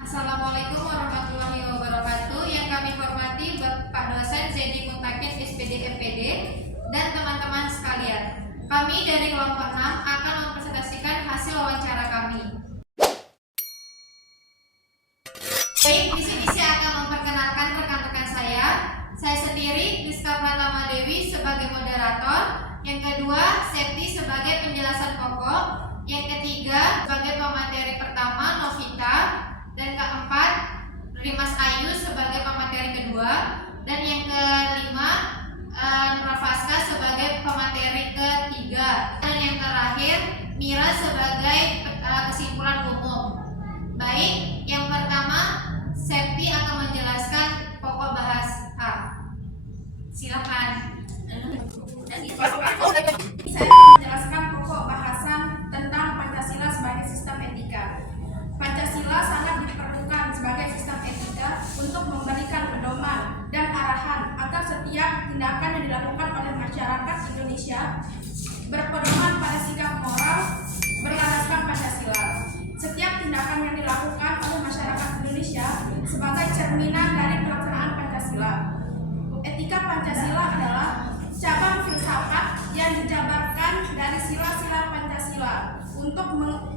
Assalamualaikum warahmatullahi wabarakatuh. Yang kami hormati Bapak Dosen Zedi Mutakin SPD FPD dan teman-teman sekalian. Kami dari kelompok 6 akan mempresentasikan hasil wawancara kami. Baik, di sini saya akan memperkenalkan rekan-rekan saya. Saya sendiri, Rizka Pratama Dewi sebagai moderator. Yang kedua, Septi sebagai penjelasan pokok. Yang ketiga, sebagai pemateri pertama, Novita. Dan keempat, Rimas Ayu sebagai pemateri kedua. Dan yang kelima, Rafaska sebagai pemateri ketiga. Dan yang terakhir, Mira sebagai kesimpulan umum. Baik, yang pertama, Septi akan menjelaskan pokok bahasa. Silakan. Saya akan menjelaskan pokok bahasan tentang Pancasila sebagai sistem etika. Pancasila sangat diperlukan sebagai sistem etika untuk memberikan pedoman dan arahan agar setiap tindakan yang dilakukan oleh masyarakat Indonesia berpedoman pada sikap moral berlandaskan Pancasila. Setiap tindakan yang dilakukan oleh masyarakat Indonesia sebagai cerminan dari pelaksanaan Pancasila. Etika Pancasila adalah cabang filsafat yang dijabarkan dari sila-sila Pancasila untuk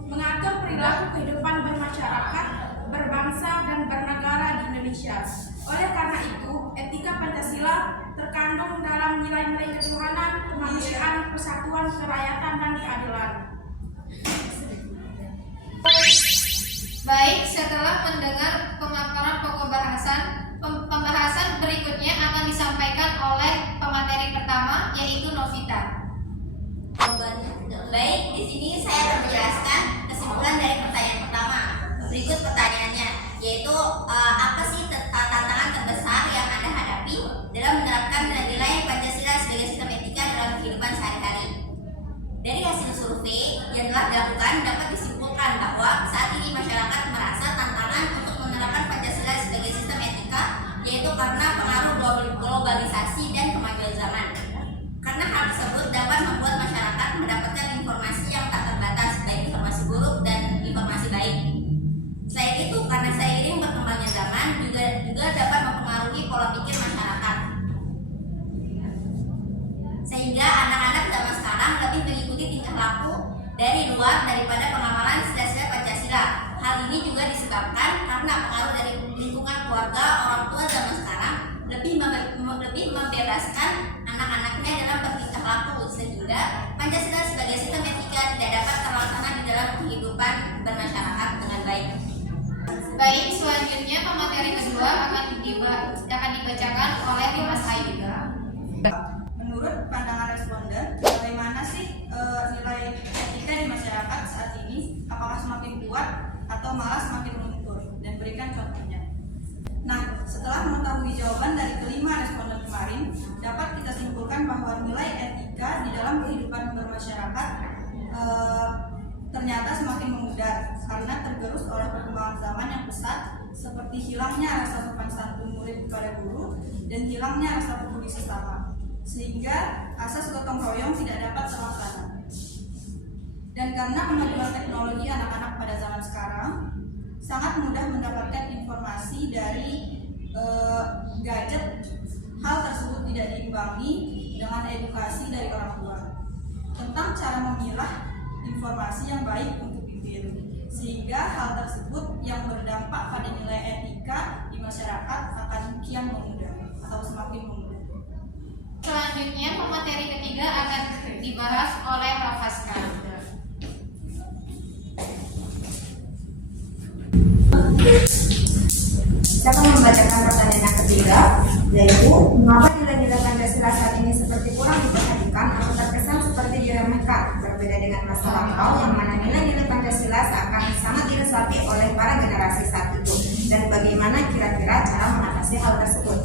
mengatur perilaku kehidupan bermasyarakat, berbangsa, dan bernegara di Indonesia. Oleh karena itu, etika Pancasila terkandung dalam nilai-nilai ketuhanan, kemanusiaan, persatuan, kerakyatan, dan keadilan. Baik, setelah mendengar pemaparan pokok bahasan, pembahasan berikutnya akan disampaikan oleh pemateri pertama, yaitu Novita. Baik, di sini saya akan menjelaskan kesimpulan dari pertanyaan pertama. Berikut pertanyaannya, yaitu apa sih tantangan terbesar yang Anda hadapi dalam menerapkan nilai-nilai Pancasila sebagai sistem etika dalam kehidupan sehari-hari? Dari hasil survei yang telah dilakukan dapat disimpulkan bahwa saat ini masyarakat merasa tantangan untuk menerapkan Pancasila sebagai sistem etika, yaitu karena pengaruh globalisasi dan kemajuan zaman. Karena hal tersebut dapat membuat masyarakat mendapatkan informasi yang tak terbatas, baik informasi buruk dan informasi baik. Selain itu, karena seiring berkembangnya zaman juga dapat mempengaruhi pola pikir masyarakat. Sehingga anak-anak zaman sekarang lebih mengikuti tingkah laku dari luar daripada pengamalan sila-sila Pancasila. Hal ini juga disebabkan karena pengaruh dari lingkungan keluarga, orang tua zaman sekarang lebih membebaskan anak-anaknya dalam bertingkah laku, sehingga Pancasila sebagai sistem etika tidak dapat terlaksana di dalam kehidupan bermasyarakat dengan baik. Baik, selanjutnya pemateri kedua akan dibacakan oleh Rimas Ayu. Menurut pandangan responden, bagaimana sih nilai etika di masyarakat saat ini? Apakah semakin kuat atau malah semakin luntur? Dan berikan contohnya. Nah, setelah mengetahui jawaban dari kelima responden kemarin, dapat kita simpulkan bahwa nilai etika di dalam kehidupan bermasyarakat ternyata semakin memudar karena tergerus oleh perkembangan zaman yang pesat, seperti hilangnya rasa sopan santun murid kepada guru dan hilangnya rasa peduli sesama, sehingga asas gotong royong tidak dapat terlaksana. Dan karena kemajuan teknologi anak-anak pada zaman sekarang sangat mudah mendapatkan informasi dari gadget, hal tersebut tidak diimbangi dengan edukasi dari orang tua tentang cara memilah informasi yang baik untuk ditiru, sehingga hal tersebut yang berdampak pada nilai etika di masyarakat akan kian memudar atau semakin memudar. Selanjutnya, pemateri ketiga akan dibahas oleh Rafaska. Saya akan membacakan pertanyaan yang ketiga, yaitu mengapa nilai-nilai Pancasila saat ini seperti kurang diperhatikan atau terkesan seperti diremehkan, berbeda dengan masa lampau yang mana nilai-nilai Pancasila seakan sangat diresapi oleh para generasi saat itu, dan bagaimana kira-kira cara mengatasi hal tersebut.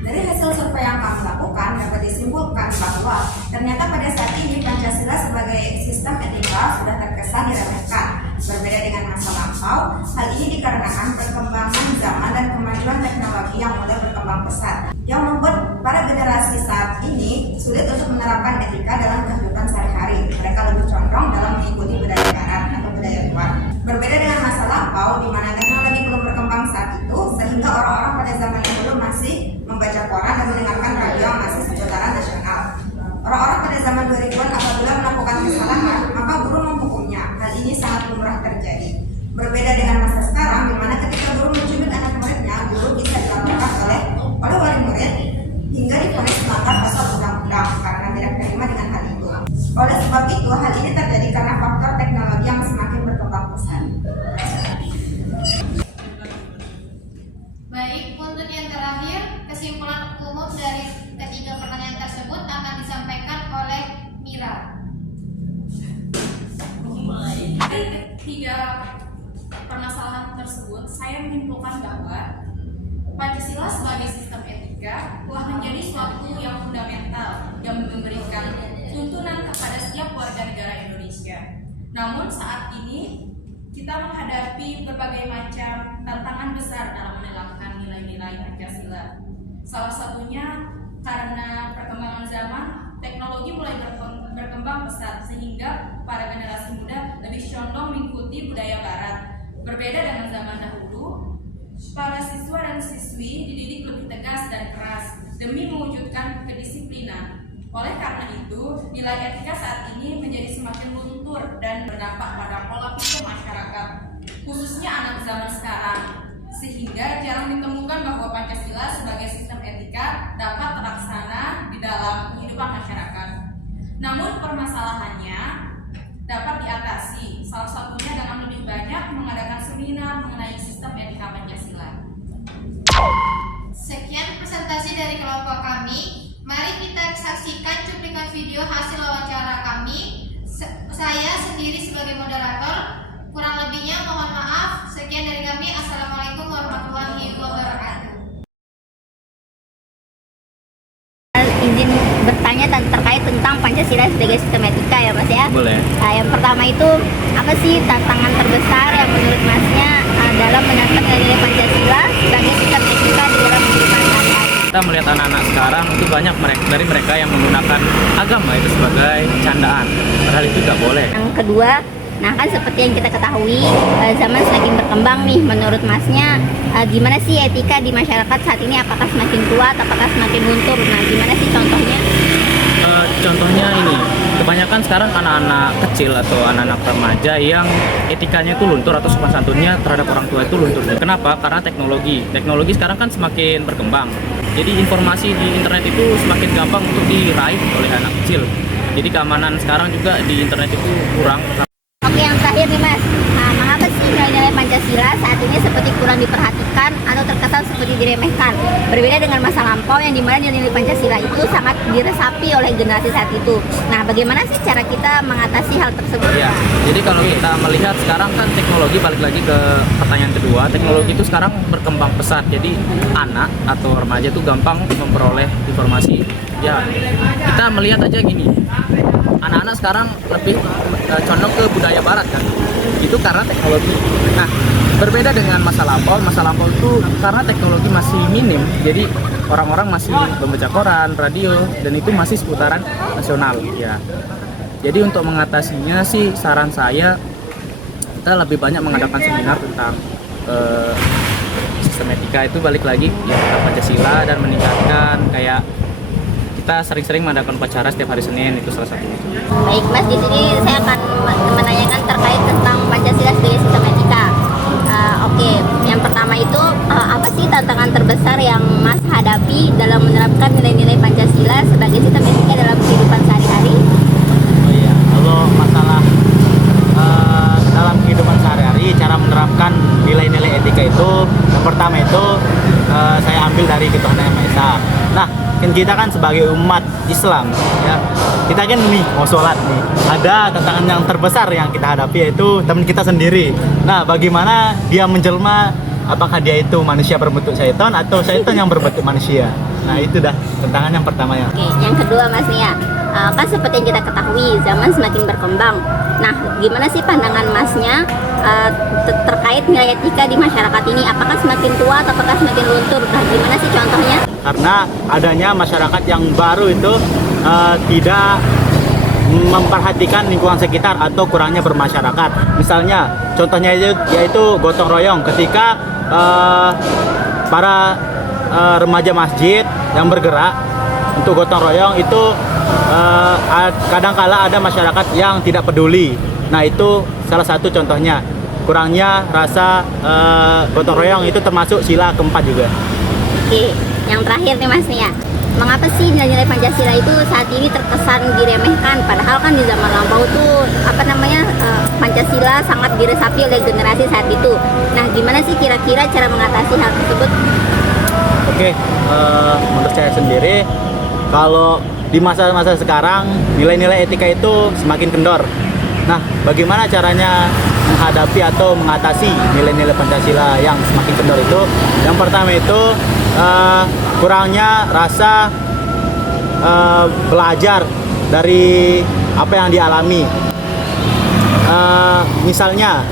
Dari hasil survei yang kami lakukan dapat disimpulkan bahwa ternyata pada saat ini Pancasila sebagai sistem etika sudah terkesan diremehkan. Berbeda dengan masa lampau, hal ini dikarenakan perkembangan zaman dan kemajuan teknologi yang mulai berkembang pesat, yang membuat para generasi saat ini sulit untuk menerapkan etika dalam kehidupan sehari-hari. Mereka lebih condong dalam mengikuti budaya barat atau budaya luar. Berbeda dengan masa lampau, di mana teknologi Berbeda dengan masa sekarang, di mana ketika guru mencubit anak muridnya, guru bisa dilaporkan oleh wali murid hingga divonis melanggar pasal undang-undang karena tidak terima dengan hal itu. Oleh sebab itu, hal ini terjadi karena faktor teknologi yang semakin berkembang pesat. Baik, untuk yang terakhir, kesimpulan umum dari ketiga pertanyaan tersebut akan disampaikan oleh Mira. Dari ketiga permasalahan tersebut, saya menyimpulkan bahwa Pancasila sebagai sistem etika telah menjadi suatu yang fundamental yang memberikan tuntunan kepada setiap warga negara Indonesia. Namun saat ini kita menghadapi berbagai macam tantangan besar dalam menerapkan nilai-nilai Pancasila. Salah satunya karena perkembangan zaman, teknologi mulai berkembang pesat sehingga para generasi muda lebih condong mengikuti budaya barat. Berbeda dengan zaman dahulu, para siswa dan siswi dididik lebih tegas dan keras demi mewujudkan kedisiplinan. Oleh karena itu, nilai etika saat ini menjadi semakin luntur dan berdampak pada pola pikir masyarakat, khususnya anak zaman sekarang, sehingga jarang ditemukan bahwa Pancasila sebagai sistem etika dapat terlaksana di dalam kehidupan masyarakat. Namun permasalahannya dapat diatasi, salah satunya dengan lebih banyak mengadakan seminar mengenai sistem etika Pancasila. Sekian presentasi dari kelompok kami. Mari kita saksikan cuplikan video hasil wawancara kami. Saya sendiri sebagai moderator. Kurang lebihnya mohon maaf. Sekian dari kami. Assalamualaikum warahmatullahi wabarakatuh. Izin bertanya terkait tentang Pancasila sebagai sistem etika ya Mas ya. Boleh. Nah, yang pertama itu apa sih tantangan terbesar yang menurut Masnya dalam menerapkan nilai Pancasila sebagai sistem etika di dalam kehidupan sehari-hari? Kita melihat anak-anak sekarang itu banyak dari mereka yang menggunakan agama itu sebagai candaan, padahal itu tidak boleh. Yang kedua, nah kan seperti yang kita ketahui zaman semakin berkembang nih. Menurut Masnya gimana sih etika di masyarakat saat ini? Apakah semakin kuat? Apakah semakin luntur? Nah gimana sih contohnya? Contohnya ini, kebanyakan sekarang anak-anak kecil atau anak-anak remaja yang etikanya itu luntur atau sopan santunnya terhadap orang tua itu luntur. Kenapa? Karena teknologi sekarang kan semakin berkembang. Jadi informasi di internet itu semakin gampang untuk diraih oleh anak kecil. Jadi keamanan sekarang juga di internet itu kurang. Oke, yang terakhir nih Mas, nah, mengapa sih nilai-nilai Pancasila saat ini seperti kurang diperhatikan atau terkesan seperti diremehkan? Berbeda dengan masa lampau yang dimana nilai-nilai Pancasila itu sangat diresapi oleh generasi saat itu. Nah, bagaimana sih cara kita mengatasi hal tersebut? Ya, jadi kalau kita melihat sekarang kan teknologi, balik lagi ke pertanyaan kedua, teknologi itu sekarang berkembang pesat. Jadi anak atau remaja itu gampang memperoleh informasi. Ya, kita melihat aja gini. Anak-anak sekarang lebih condong ke budaya barat kan, itu karena teknologi. Nah, berbeda dengan masa lampau itu karena teknologi masih minim, jadi orang-orang masih membaca koran, radio, dan itu masih seputaran nasional ya. Jadi untuk mengatasinya sih saran saya kita lebih banyak mengadakan seminar tentang sistem etika, itu balik lagi ya tentang Pancasila, dan meningkatkan kayak kita sering-sering mengadakan upacara setiap hari Senin, itu salah satunya. Baik Mas, di sini saya akan menanyakan terkait tentang Pancasila sebagai sistem etika. Oke, yang pertama itu apa sih tantangan terbesar yang Mas hadapi dalam menerapkan nilai-nilai Pancasila sebagai sistem etika dalam kehidupan sehari-hari? Oh iya, kalau masalah dalam kehidupan sehari-hari, cara menerapkan nilai-nilai etika itu, yang pertama itu saya ambil dari ketuhanan Yang Maha Esa. Nah, kan kita kan sebagai umat Islam ya, kita kan nih mau sholat nih, ada tantangan yang terbesar yang kita hadapi yaitu teman kita sendiri. Nah, bagaimana dia menjelma, apakah dia itu manusia berbentuk syaitan atau syaitan yang berbentuk manusia. Nah, itu dah tantangan yang pertama ya. Oke, yang kedua Mas Nia, kan seperti yang kita ketahui zaman semakin berkembang. Nah, gimana sih pandangan Masnya terkait nilai etika di masyarakat ini? Apakah semakin tua atau apakah semakin luntur? Nah, gimana sih contohnya? Karena adanya masyarakat yang baru itu tidak memperhatikan lingkungan sekitar atau kurangnya bermasyarakat. Misalnya, contohnya yaitu gotong royong. Ketika para remaja masjid yang bergerak untuk gotong royong itu kadang-kala ada masyarakat yang tidak peduli. Nah, itu salah satu contohnya. kurangnya rasa gotong royong, itu termasuk sila keempat juga. Oke, yang terakhir nih Mas nih ya. Mengapa sih nilai-nilai Pancasila itu saat ini terkesan diremehkan? Padahal kan di zaman lampau tuh Pancasila sangat diresapi oleh generasi saat itu. Nah, gimana sih kira-kira cara mengatasi hal tersebut? Oke, menurut saya sendiri, kalau di masa-masa sekarang nilai-nilai etika itu semakin kendor. Nah, bagaimana caranya menghadapi atau mengatasi nilai-nilai Pancasila yang semakin kendor itu? Yang pertama itu kurangnya rasa belajar dari apa yang dialami. Misalnya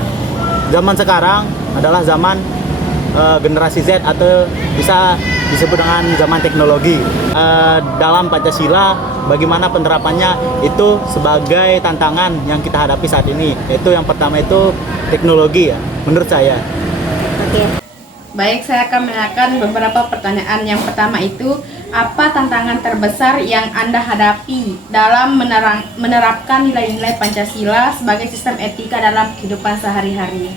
zaman sekarang adalah zaman generasi Z atau bisa disebut dengan zaman teknologi. Dalam Pancasila, bagaimana penerapannya itu sebagai tantangan yang kita hadapi saat ini. Itu yang pertama itu teknologi ya, menurut saya. Oke. Baik, saya akan menanyakan beberapa pertanyaan. Yang pertama itu, apa tantangan terbesar yang Anda hadapi dalam menerapkan nilai-nilai Pancasila sebagai sistem etika dalam kehidupan sehari-hari?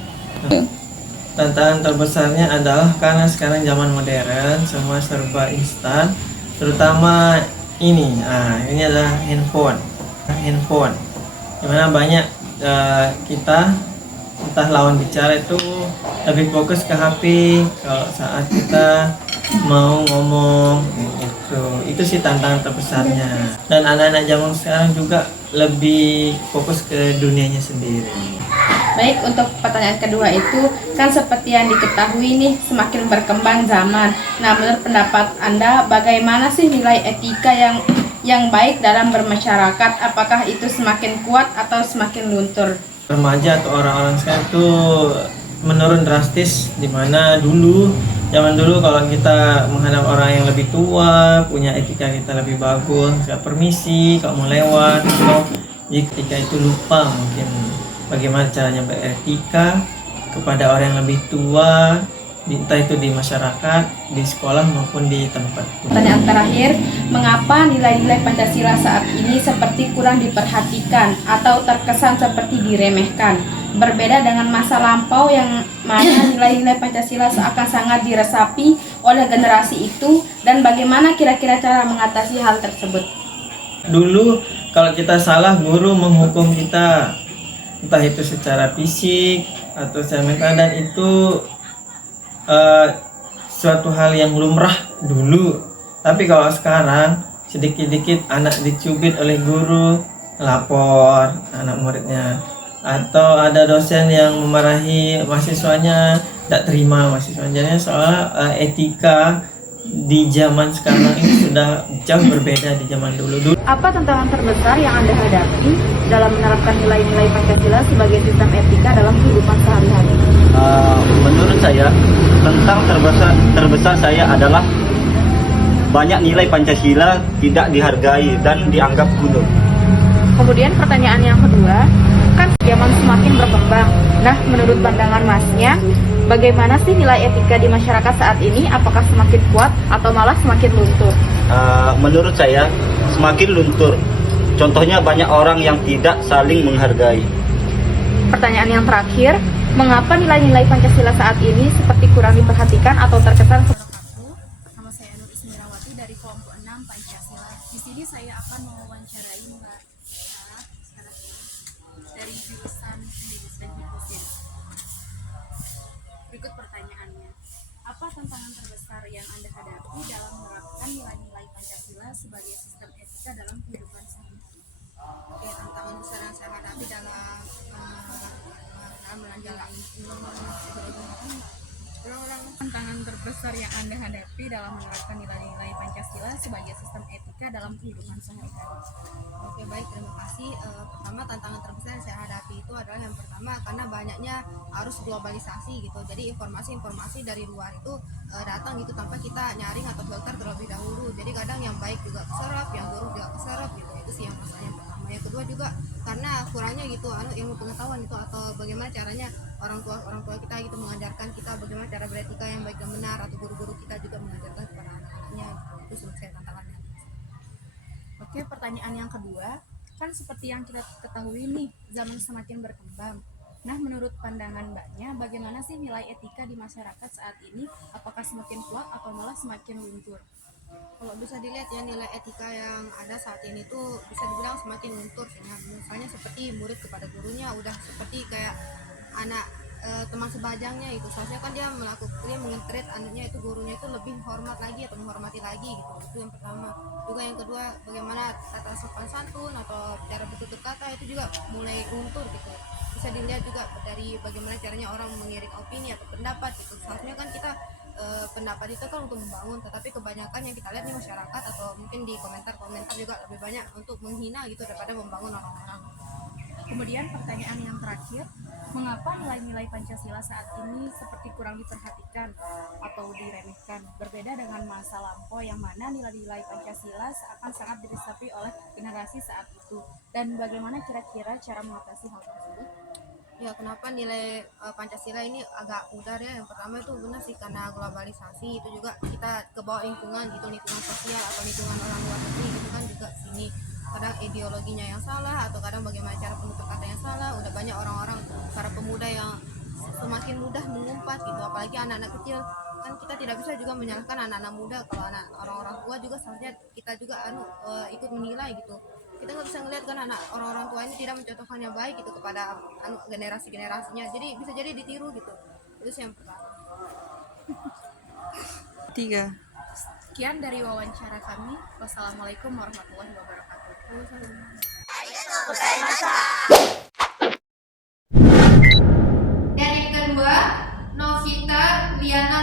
Tantangan terbesarnya adalah karena sekarang zaman modern, semua serba instan, terutama ini adalah handphone, dimana banyak kita entah lawan bicara itu lebih fokus ke HP kalau saat kita mau ngomong itu sih tantangan terbesarnya. Dan anak-anak zaman sekarang juga lebih fokus ke dunianya sendiri. Baik, untuk pertanyaan kedua itu, kan seperti yang diketahui nih, semakin berkembang zaman. Nah, menurut pendapat Anda, bagaimana sih nilai etika yang baik dalam bermasyarakat? Apakah itu semakin kuat atau semakin luntur? Remaja atau orang-orang sekarang itu menurun drastis, dimana zaman dulu kalau kita menghadap orang yang lebih tua, punya etika kita lebih bagus, nggak permisi kalau mau lewat, atau ketika itu lupa mungkin bagaimana caranya beretika kepada orang yang lebih tua, entah itu di masyarakat, di sekolah maupun di tempat. Pertanyaan terakhir, mengapa nilai-nilai Pancasila saat ini seperti kurang diperhatikan atau terkesan seperti diremehkan? Berbeda dengan masa lampau yang mana nilai-nilai Pancasila seakan sangat diresapi oleh generasi itu, dan bagaimana kira-kira cara mengatasi hal tersebut? Dulu kalau kita salah, guru menghukum kita, entah itu secara fisik atau secara mental, dan itu suatu hal yang lumrah dulu. Tapi kalau sekarang sedikit-sedikit anak dicubit oleh guru, lapor anak muridnya, atau ada dosen yang memarahi mahasiswanya, tidak terima mahasiswanya. Jadi soal etika di zaman sekarang ini sudah jauh berbeda di zaman dulu. Apa tantangan terbesar yang Anda hadapi dalam menerapkan nilai-nilai Pancasila sebagai sistem etika dalam kehidupan sehari-hari? Menurut saya, tentang terbesar saya adalah banyak nilai Pancasila tidak dihargai dan dianggap kuno. Kemudian pertanyaan yang kedua, kan zaman semakin berkembang. Nah, menurut pandangan Masnya, bagaimana sih nilai etika di masyarakat saat ini? Apakah semakin kuat atau malah semakin luntur? Menurut saya, semakin luntur. Contohnya banyak orang yang tidak saling menghargai. Pertanyaan yang terakhir, mengapa nilai-nilai Pancasila saat ini seperti kurang diperhatikan atau terkesan Nama saya Nur Ismirawati dari kelompok 6 Pancasila. Di sini saya akan mewawancarai Mbak dari jurusan Teknik dan Mesin. Berikut pertanyaannya. Apa tantangan terbesar yang Anda hadapi dalam menerapkan nilai-nilai Pancasila sebagai sistem etika dalam kehidupan sehari-hari? Oke, tantangan besar yang saya hadapi dalam menjalankan Tantangan terbesar yang Anda hadapi dalam menerapkan nilai-nilai Pancasila sebagai sistem etika dalam kehidupan sehari-hari. Oke, baik, terima kasih. Pertama, tantangan terbesar yang saya hadapi itu adalah yang pertama karena banyaknya arus globalisasi gitu. Jadi informasi-informasi dari luar itu datang gitu tanpa kita nyaring atau filter terlebih dahulu. Jadi kadang yang baik juga keserap, yang buruk juga keserap gitu. Itu sih yang masalah yang pertama. Yang kedua juga karena kurangnya gitu ilmu pengetahuan itu, atau bagaimana caranya orang tua kita gitu mengajarkan kita bagaimana cara beretika yang baik dan benar, atau guru-guru kita juga mengajarkan kepada anak-anaknya. Itu menurut saya tantangannya. Oke, pertanyaan yang kedua, kan seperti yang kita ketahui nih, zaman semakin berkembang. Nah, menurut pandangan Mbaknya, bagaimana sih nilai etika di masyarakat saat ini? Apakah semakin kuat atau malah semakin luntur? Kalau bisa dilihat ya, nilai etika yang ada saat ini tuh bisa dibilang semakin luntur ya. Misalnya seperti murid kepada gurunya udah seperti kayak anak teman sebajangnya itu. Seharusnya kan dia mengetreat anaknya itu, gurunya itu lebih hormat lagi atau menghormati lagi gitu. Itu yang pertama. Juga yang kedua, bagaimana tata sopan santun atau cara bertutur kata itu juga mulai luntur gitu. Bisa dilihat juga dari bagaimana caranya orang mengiring opini atau pendapat gitu. Seharusnya kan kita pendapat itu kan untuk membangun, tetapi kebanyakan yang kita lihat nih masyarakat atau mungkin di komentar-komentar juga lebih banyak untuk menghina gitu daripada membangun orang-orang. Kemudian pertanyaan yang terakhir, mengapa nilai-nilai Pancasila saat ini seperti kurang diperhatikan atau diremehkan? Berbeda dengan masa lampau yang mana nilai-nilai Pancasila akan sangat diresapi oleh generasi saat itu. Dan bagaimana kira-kira cara mengatasi hal tersebut? Ya, kenapa nilai Pancasila ini agak pudar ya? Yang pertama itu benar sih karena globalisasi, itu juga kita ke bawah lingkungan gitu, lingkungan sosial atau lingkungan orang luar negeri gitu kan juga sini. Kadang ideologinya yang salah atau kadang bagaimana cara penutur kata yang salah. Udah banyak orang-orang, para pemuda yang semakin mudah mengumpat gitu, apalagi anak-anak kecil. Kan kita tidak bisa juga menyalahkan anak-anak muda, kalau anak orang-orang tua juga seharusnya kita juga ikut menilai gitu. Kita nggak bisa ngelihat kan anak orang-orang tua ini tidak mencontohkan yang baik gitu kepada generasi-generasinya, jadi bisa jadi ditiru gitu. Itu sih yang pertama. Sekian dari wawancara kami. Wassalamualaikum warahmatullahi wabarakatuh. Dan yang kedua, Novita Liana